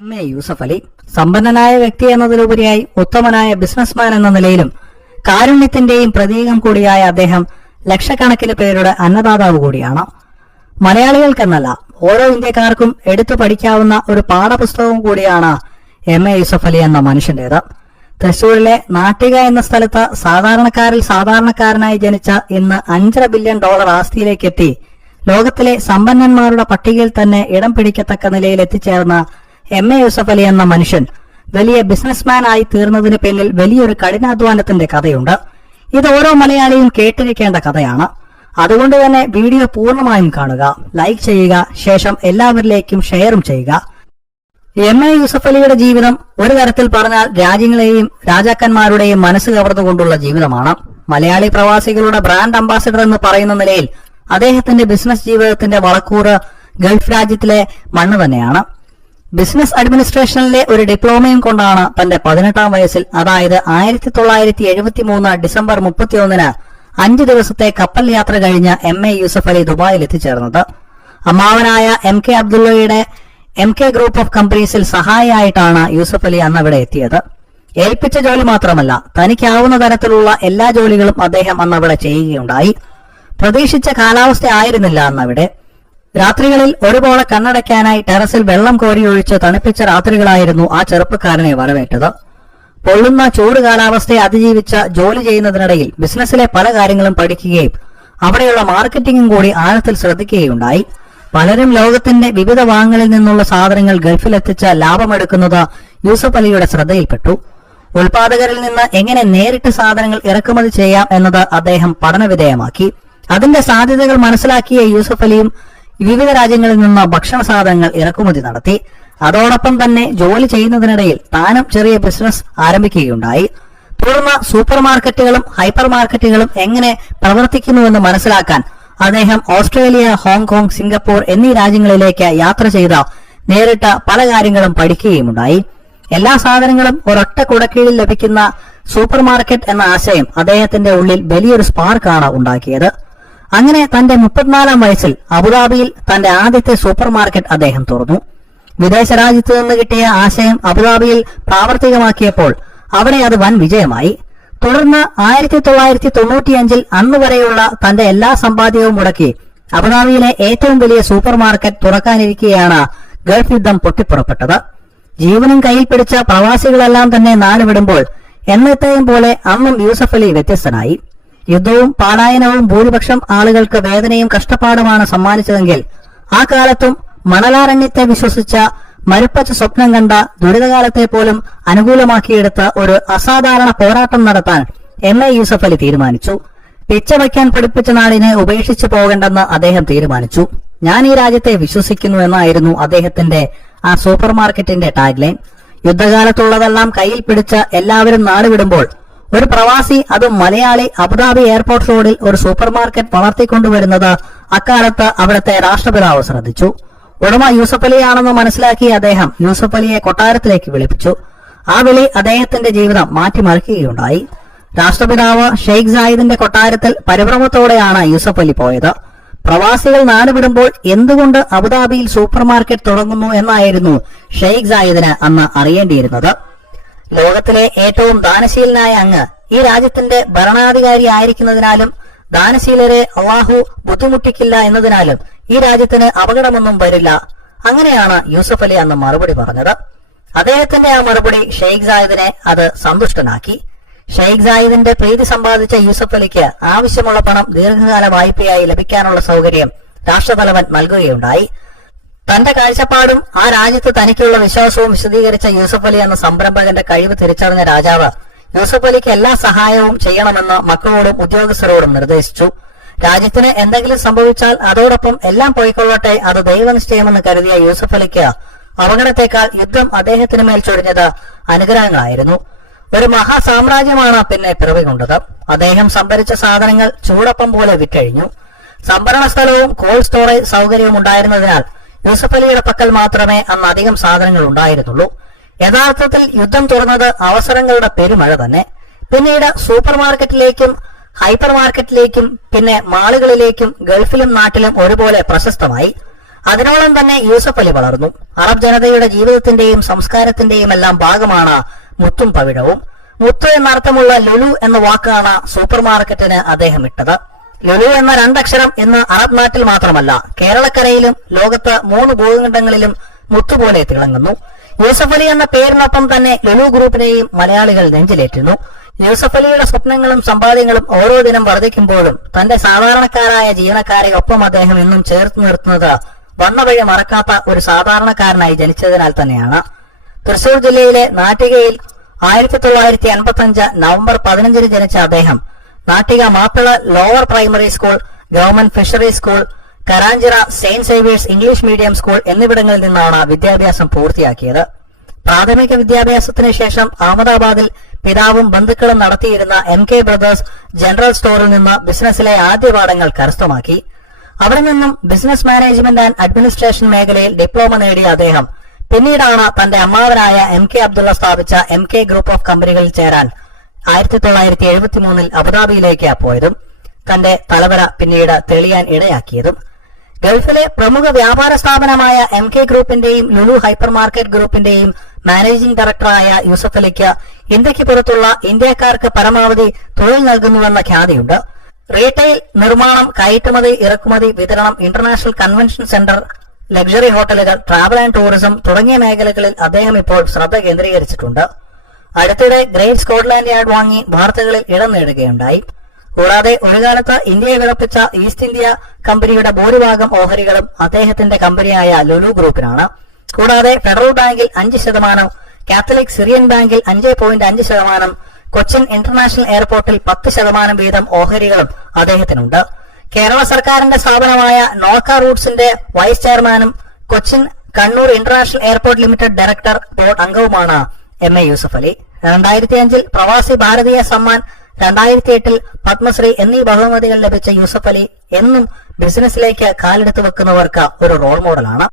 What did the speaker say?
M A Yusuf Ali. സമ്പന്നനായ വ്യക്തി എന്നതിലുപരിയായി ഉത്തമനായ ബിസിനസ്മാൻ എന്ന നിലയിലും കാരുണ്യത്തിന്റെയും പ്രതീകം കൂടിയായ അദ്ദേഹം ലക്ഷക്കണക്കിന് പേരുടെ അന്നദാതാവ് കൂടിയാണ്. മലയാളികൾക്കെന്നല്ല ഓരോ ഇന്ത്യക്കാർക്കും എടുത്തു പഠിക്കാവുന്ന ഒരു പാഠപുസ്തകവും കൂടിയാണ് എം എ യൂസഫ് അലി എന്ന മനുഷ്യന്റേത്. തൃശൂരിലെ നാട്ടിക എന്ന സ്ഥലത്ത് സാധാരണക്കാരിൽ സാധാരണക്കാരനായി ജനിച്ച ഇന്ന് അഞ്ചര ബില്യൺ ഡോളർ ആസ്തിയിലേക്ക് എത്തി ലോകത്തിലെ സമ്പന്നന്മാരുടെ പട്ടികയിൽ തന്നെ ഇടം പിടിക്കത്തക്ക നിലയിൽ എത്തിച്ചേർന്ന എം എ യൂസഫ് അലി എന്ന മനുഷ്യൻ വലിയ ബിസിനസ്മാൻ ആയി തീർന്നതിന് പിന്നിൽ വലിയൊരു കഠിനാധ്വാനത്തിന്റെ കഥയുണ്ട്. ഇത് ഓരോ മലയാളിയും കേട്ടിരിക്കേണ്ട കഥയാണ്. അതുകൊണ്ട് തന്നെ വീഡിയോ പൂർണമായും കാണുക ലൈക്ക് ചെയ്യുക ശേഷം എല്ലാവരിലേക്കും ഷെയറും ചെയ്യുക. എം എ യൂസഫ് അലിയുടെ ജീവിതം ഒരു തരത്തിൽ പറഞ്ഞാൽ രാജ്യങ്ങളെയും രാജാക്കന്മാരുടെയും മനസ്സ് കവർന്നുകൊണ്ടുള്ള ജീവിതമാണ്. മലയാളി പ്രവാസികളുടെ ബ്രാൻഡ് അംബാസിഡർ എന്ന് പറയുന്ന നിലയിൽ അദ്ദേഹത്തിന്റെ ബിസിനസ് ജീവിതത്തിന്റെ വളക്കൂറ് ഗൾഫ് രാജ്യത്തിലെ മണ്ണ് തന്നെയാണ്. ബിസിനസ് അഡ്മിനിസ്ട്രേഷനിലെ ഒരു ഡിപ്ലോമയും കൊണ്ടാണ് തന്റെ പതിനെട്ടാം വയസ്സിൽ അതായത് ആയിരത്തി തൊള്ളായിരത്തി എഴുപത്തി മൂന്ന് ഡിസംബർ മുപ്പത്തിയൊന്നിന് അഞ്ചു ദിവസത്തെ കപ്പൽ യാത്ര കഴിഞ്ഞ എം എ യൂസഫ് അലി ദുബായിൽ എത്തിച്ചേർന്നത്. അമ്മാവനായ എം കെ അബ്ദുള്ളയുടെ എം കെ ഗ്രൂപ്പ് ഓഫ് കമ്പനീസിൽ സഹായിയായിട്ടാണ് യൂസഫ് അലി അന്ന് അവിടെ എത്തിയത്. ഏൽപ്പിച്ച ജോലി മാത്രമല്ല തനിക്കാവുന്ന തരത്തിലുള്ള എല്ലാ ജോലികളും അദ്ദേഹം അന്ന് അവിടെ ചെയ്യുകയുണ്ടായി. പ്രതീക്ഷിച്ച കാലാവസ്ഥ ആയിരുന്നില്ല അന്ന് അവിടെ രാത്രികളിൽ ഒരുപോലെ കണ്ണടയ്ക്കാനായി ടെറസിൽ വെള്ളം കോരിയൊഴിച്ച് തണുപ്പിച്ച രാത്രികളായിരുന്നു ആ ചെറുപ്പക്കാരനെ വരവേറ്റത്. പൊള്ളുന്ന ചൂട് കാലാവസ്ഥയെ അതിജീവിച്ച ജോലി ചെയ്യുന്നതിനിടയിൽ ബിസിനസ്സിലെ പല കാര്യങ്ങളും പഠിക്കുകയും അവിടെയുള്ള മാർക്കറ്റിംഗും കൂടി ആഴത്തിൽ ശ്രദ്ധിക്കുകയുണ്ടായി. പലരും ലോകത്തിന്റെ വിവിധ ഭാഗങ്ങളിൽ നിന്നുള്ള സാധനങ്ങൾ ഗൾഫിലെത്തിച്ച ലാഭമെടുക്കുന്നത് യൂസഫ് അലിയുടെ ശ്രദ്ധയിൽപ്പെട്ടു. ഉൽപാദകരിൽ നിന്ന് എങ്ങനെ നേരിട്ട് സാധനങ്ങൾ ഇറക്കുമതി ചെയ്യാം എന്നത് അദ്ദേഹം പഠനവിധേയമാക്കി. അതിന്റെ സാധ്യതകൾ മനസ്സിലാക്കിയ യൂസഫ് അലിയും വിവിധ രാജ്യങ്ങളിൽ നിന്ന് ഭക്ഷണ സാധനങ്ങൾ ഇറക്കുമതി നടത്തി. അതോടൊപ്പം തന്നെ ജോലി ചെയ്യുന്നതിനിടയിൽ താനും ചെറിയ ബിസിനസ് ആരംഭിക്കുകയുണ്ടായി. തുടർന്ന് സൂപ്പർ മാർക്കറ്റുകളും ഹൈപ്പർ മാർക്കറ്റുകളും എങ്ങനെ പ്രവർത്തിക്കുന്നുവെന്ന് മനസ്സിലാക്കാൻ അദ്ദേഹം ഓസ്ട്രേലിയ ഹോങ്കോങ് സിംഗപ്പൂർ എന്നീ രാജ്യങ്ങളിലേക്ക് യാത്ര ചെയ്ത നേരിട്ട പല കാര്യങ്ങളും പഠിക്കുകയുമുണ്ടായി. എല്ലാ സാധനങ്ങളും ഒരൊറ്റ കുടക്കീഴിൽ ലഭിക്കുന്ന സൂപ്പർ മാർക്കറ്റ് എന്ന ആശയം അദ്ദേഹത്തിന്റെ ഉള്ളിൽ വലിയൊരു സ്പാർക്കാണ് ഉണ്ടാക്കിയത്. അങ്ങനെ തന്റെ മുപ്പത്തിനാലാം വയസ്സിൽ അബുദാബിയിൽ തന്റെ ആദ്യത്തെ സൂപ്പർ മാർക്കറ്റ് അദ്ദേഹം തുറന്നു. വിദേശ രാജ്യത്ത് നിന്ന് കിട്ടിയ ആശയം അബുദാബിയിൽ പ്രാവർത്തികമാക്കിയപ്പോൾ അവിടെ അത് വൻ വിജയമായി. തുടർന്ന് ആയിരത്തി തൊള്ളായിരത്തി തൊണ്ണൂറ്റിയഞ്ചിൽ അന്ന് വരെയുള്ള തന്റെ എല്ലാ സമ്പാദ്യവും മുടക്കി അബുദാബിയിലെ ഏറ്റവും വലിയ സൂപ്പർ മാർക്കറ്റ് തുറക്കാനിരിക്കെയാണ് ഗൾഫ് യുദ്ധം പൊട്ടിപ്പുറപ്പെട്ടത്. ജീവനും കയ്യിൽ പിടിച്ച പ്രവാസികളെല്ലാം തന്നെ നാടുവിടുമ്പോൾ എന്നത്തെയും പോലെ അന്നും യൂസഫ് അലി വ്യത്യസ്തനായി. യുദ്ധവും പാലായനവും ഭൂരിപക്ഷം ആളുകൾക്ക് വേദനയും കഷ്ടപ്പാടുമാണ് സമ്മാനിച്ചതെങ്കിൽ ആ കാലത്തും മണലാരണ്യത്തെ വിശ്വസിച്ച മരുപ്പച്ച സ്വപ്നം കണ്ട ദുരിതകാലത്തെ പോലും അനുകൂലമാക്കിയെടുത്ത ഒരു അസാധാരണ പോരാട്ടം നടത്താൻ എം എ യൂസഫ് അലി തീരുമാനിച്ചു. പിച്ച വയ്ക്കാൻ പഠിപ്പിച്ച നാടിനെ ഉപേക്ഷിച്ചു പോകണ്ടെന്ന് അദ്ദേഹം തീരുമാനിച്ചു. ഞാൻ ഈ രാജ്യത്തെ വിശ്വസിക്കുന്നു എന്നായിരുന്നു അദ്ദേഹത്തിന്റെ ആ സൂപ്പർ മാർക്കറ്റിന്റെ ടാഗ്ലൈൻ. യുദ്ധകാലത്തുള്ളതെല്ലാം കയ്യിൽ പിടിച്ച എല്ലാവരും നാടുവിടുമ്പോൾ ഒരു പ്രവാസി അതും മലയാളി അബുദാബി എയർപോർട്ട് റോഡിൽ ഒരു സൂപ്പർ മാർക്കറ്റ് വളർത്തിക്കൊണ്ടുവരുന്നത് അക്കാലത്ത് അവിടുത്തെ രാഷ്ട്രപിതാവ് ശ്രദ്ധിച്ചു. ഉടമ യൂസഫ് അലിയാണെന്ന് മനസ്സിലാക്കിയ അദ്ദേഹം യൂസഫ് അലിയെ കൊട്ടാരത്തിലേക്ക് വിളിപ്പിച്ചു. ആ വിളി അദ്ദേഹത്തിന്റെ ജീവിതം മാറ്റിമറിക്കുകയുണ്ടായി. രാഷ്ട്രപിതാവ് ഷെയ്ഖ് സായിദിന്റെ കൊട്ടാരത്തിൽ പരിഭ്രമത്തോടെയാണ് യൂസഫ് അലി പോയത്. പ്രവാസികൾ നാടുവിടുമ്പോൾ എന്തുകൊണ്ട് അബുദാബിയിൽ സൂപ്പർ മാർക്കറ്റ് തുടങ്ങുന്നു എന്നായിരുന്നു ഷെയ്ഖ് സായിദിന് അന്ന് അറിയേണ്ടിയിരുന്നത്. ലോകത്തിലെ ഏറ്റവും ദാനശീലനായ അങ്ങ് ഈ രാജ്യത്തിന്റെ ഭരണാധികാരി ആയിരിക്കുന്നതിനാലും ദാനശീലരെ അള്ളാഹു ബുദ്ധിമുട്ടിക്കില്ല എന്നതിനാലും ഈ രാജ്യത്തിന് അപകടമൊന്നും വരില്ല. അങ്ങനെയാണ് യൂസഫ് അലി അന്ന് മറുപടി പറഞ്ഞത്. അദ്ദേഹത്തിന്റെ ആ മറുപടി ഷെയ്ഖ് സായിദിനെ അത് സന്തുഷ്ടനാക്കി. ഷെയ്ഖ് സായിദിന്റെ പ്രീതി സമ്പാദിച്ച യൂസഫ് അലിക്ക് ആവശ്യമുള്ള പണം ദീർഘകാല വായ്പയായി ലഭിക്കാനുള്ള സൗകര്യം രാഷ്ട്രതലവൻ നൽകുകയുണ്ടായി. തന്റെ കാഴ്ചപ്പാടും ആ രാജ്യത്ത് തനിക്കുള്ള വിശ്വാസവും വിശദീകരിച്ച യൂസഫ് അലി എന്ന സംരംഭകന്റെ കഴിവ് തിരിച്ചറിഞ്ഞ രാജാവ് യൂസഫ് അലിക്ക് എല്ലാ സഹായവും ചെയ്യണമെന്ന് മക്കളോടും ഉദ്യോഗസ്ഥരോടും നിർദ്ദേശിച്ചു. രാജ്യത്തിന് എന്തെങ്കിലും സംഭവിച്ചാൽ അതോടൊപ്പം എല്ലാം പോയിക്കൊള്ളട്ടെ അത് ദൈവനിശ്ചയമെന്ന് കരുതിയ യൂസഫ് അലിക്ക് അപകടത്തെക്കാൾ യുദ്ധം അദ്ദേഹത്തിന് മേൽ ചൊരിഞ്ഞത് അനുഗ്രഹങ്ങളായിരുന്നു. ഒരു മഹാസാമ്രാജ്യമാണ് പിന്നെ പിറവി കൊണ്ടത്. അദ്ദേഹം സംഭരിച്ച സാധനങ്ങൾ ചൂടപ്പം പോലെ വിറ്റഴിഞ്ഞു. സംഭരണ സ്ഥലവും കോൾഡ് സ്റ്റോറേജ് സൗകര്യവും ഉണ്ടായിരുന്നതിനാൽ യൂസഫ് അലിയുടെ പക്കൽ മാത്രമേ അന്ന് അധികം സാധനങ്ങൾ ഉണ്ടായിരുന്നുള്ളൂ. യഥാർത്ഥത്തിൽ യുദ്ധം തുറന്നത് അവസരങ്ങളുടെ പെരുമഴ തന്നെ. പിന്നീട് സൂപ്പർ മാർക്കറ്റിലേക്കും ഹൈപ്പർ മാർക്കറ്റിലേക്കും പിന്നെ മാളുകളിലേക്കും ഗൾഫിലും നാട്ടിലും ഒരുപോലെ പ്രശസ്തമായി. അതിനോളം തന്നെ യൂസഫ് അലി വളർന്നു. അറബ് ജനതയുടെ ജീവിതത്തിന്റെയും സംസ്കാരത്തിന്റെയും എല്ലാം ഭാഗമാണ് മുത്തും പവിഴവും. മുത്ത് എന്നർത്ഥമുള്ള ലുലു എന്ന വാക്കാണ് സൂപ്പർ മാർക്കറ്റിന് അദ്ദേഹം ഇട്ടത്. ലുലു എന്ന രണ്ടക്ഷരം ഇന്ന് അറബ് നാട്ടിൽ മാത്രമല്ല കേരളക്കരയിലും ലോകത്ത് മൂന്ന് ഭൂഖണ്ഡങ്ങളിലും മുത്തുപോലെ തിളങ്ങുന്നു. യൂസഫ് അലി എന്ന പേരിനൊപ്പം തന്നെ ലുലു ഗ്രൂപ്പിനെയും മലയാളികൾ നെഞ്ചിലേറ്റുന്നു. യൂസഫ് അലിയുടെ സ്വപ്നങ്ങളും സമ്പാദ്യങ്ങളും ഓരോ ദിനം വർദ്ധിക്കുമ്പോഴും തന്റെ സാധാരണക്കാരായ ജീവനക്കാരെ ഒപ്പം അദ്ദേഹം എന്നും ചേർത്ത് നിർത്തുന്നത് വന്ന വഴി മറക്കാത്ത ഒരു സാധാരണക്കാരനായി ജനിച്ചതിനാൽ തന്നെയാണ്. തൃശൂർ ജില്ലയിലെ നാട്ടികയിൽ ആയിരത്തി തൊള്ളായിരത്തി അൻപത്തി അഞ്ച് നവംബർ പതിനഞ്ചിന് ജനിച്ച അദ്ദേഹം Nattika Mappila lower primary school government fishery school Karanchira saint Xavier's English medium school എന്നിവിടങ്ങളിൽ നിന്നാണ് വിദ്യാഭ്യാസം പൂർത്തിയാക്കിയത്. പ്രാഥമിക വിദ്യാഭ്യാസത്തിന് ശേഷം അഹമ്മദാബാദിൽ പിതാവും ബന്ധുക്കളും നടത്തിയിരുന്ന എം കെ ബ്രദേഴ്സ് ജനറൽ സ്റ്റോറിൽ നിന്ന് ബിസിനസ്സിലെ ആദ്യ പാഠങ്ങൾ കരസ്ഥമാക്കി. അവിടെ നിന്നും ബിസിനസ് മാനേജ്മെന്റ് ആൻഡ് അഡ്മിനിസ്ട്രേഷൻ മേഖലയിൽ ഡിപ്ലോമ നേടിയ അദ്ദേഹം പിന്നീടാണ് തന്റെ അമ്മാവനായ എം കെ അബ്ദുള്ള സ്ഥാപിച്ച എം കെ ഗ്രൂപ്പ് ഓഫ് കമ്പനികളിൽ ചേരാൻ ആയിരത്തി തൊള്ളായിരത്തി എഴുപത്തി മൂന്നിൽ അബുദാബിയിലേക്ക് പോയതും തന്റെ തലവര പിന്നീട് തെളിയാൻ ഇടയാക്കിയതും. ഗൾഫിലെ പ്രമുഖ വ്യാപാര സ്ഥാപനമായ എം കെ ഗ്രൂപ്പിന്റെയും ലുലു ഹൈപ്പർ മാർക്കറ്റ് ഗ്രൂപ്പിന്റെയും മാനേജിംഗ് ഡയറക്ടറായ യൂസഫ് അലിക്ക് ഇന്ത്യയ്ക്ക് പുറത്തുള്ള ഇന്ത്യക്കാർക്ക് പരമാവധി തൊഴിൽ നൽകുന്നുവെന്ന ഖ്യാതിയുണ്ട്. റീറ്റെയിൽ നിർമ്മാണം കയറ്റുമതി ഇറക്കുമതി വിതരണം ഇന്റർനാഷണൽ കൺവെൻഷൻ സെന്റർ ലക്ഷറി ഹോട്ടലുകൾ ട്രാവൽ ആൻഡ് ടൂറിസം തുടങ്ങിയ മേഖലകളിൽ അദ്ദേഹം ഇപ്പോൾ ശ്രദ്ധ കേന്ദ്രീകരിച്ചിട്ടുണ്ട്. അടുത്തിടെ ഗ്രേറ്റ് സ്കോട്ട്ലാൻഡ് യാർഡ് വാങ്ങി വാർത്തകളിൽ ഇടം നേടുകയുണ്ടായി. കൂടാതെ ഒരു കാലത്ത് ഇന്ത്യയെ വിറപ്പിച്ച ഈസ്റ്റ് ഇന്ത്യ കമ്പനിയുടെ ഭൂരിഭാഗം ഓഹരികളും അദ്ദേഹത്തിന്റെ കമ്പനിയായ ലുലു ഗ്രൂപ്പിനാണ്. കൂടാതെ ഫെഡറൽ ബാങ്കിൽ അഞ്ച് ശതമാനം കാത്തലിക് സിറിയൻ ബാങ്കിൽ അഞ്ച് പോയിന്റ് അഞ്ച് ശതമാനം കൊച്ചിൻ ഇന്റർനാഷണൽ എയർപോർട്ടിൽ പത്ത് ശതമാനം വീതം ഓഹരികളും അദ്ദേഹത്തിനുണ്ട്. കേരള സർക്കാരിന്റെ സ്ഥാപനമായ നോർക്ക റൂട്ട്സിന്റെ വൈസ് ചെയർമാനും Cochin Kannur international airport limited director board അംഗവുമാണ് M A Yusuf Ali. രണ്ടായിരത്തി അഞ്ചിൽ പ്രവാസി ഭാരതീയ സമ്മാൻ രണ്ടായിരത്തി എട്ടിൽ പത്മശ്രീ എന്നീ ബഹുമതികൾ ലഭിച്ച യൂസഫ് അലി എന്നും ബിസിനസ്സിലേക്ക് കാലെടുത്ത് വെക്കുന്നവർക്ക് ഒരു റോൾ മോഡലാണ്.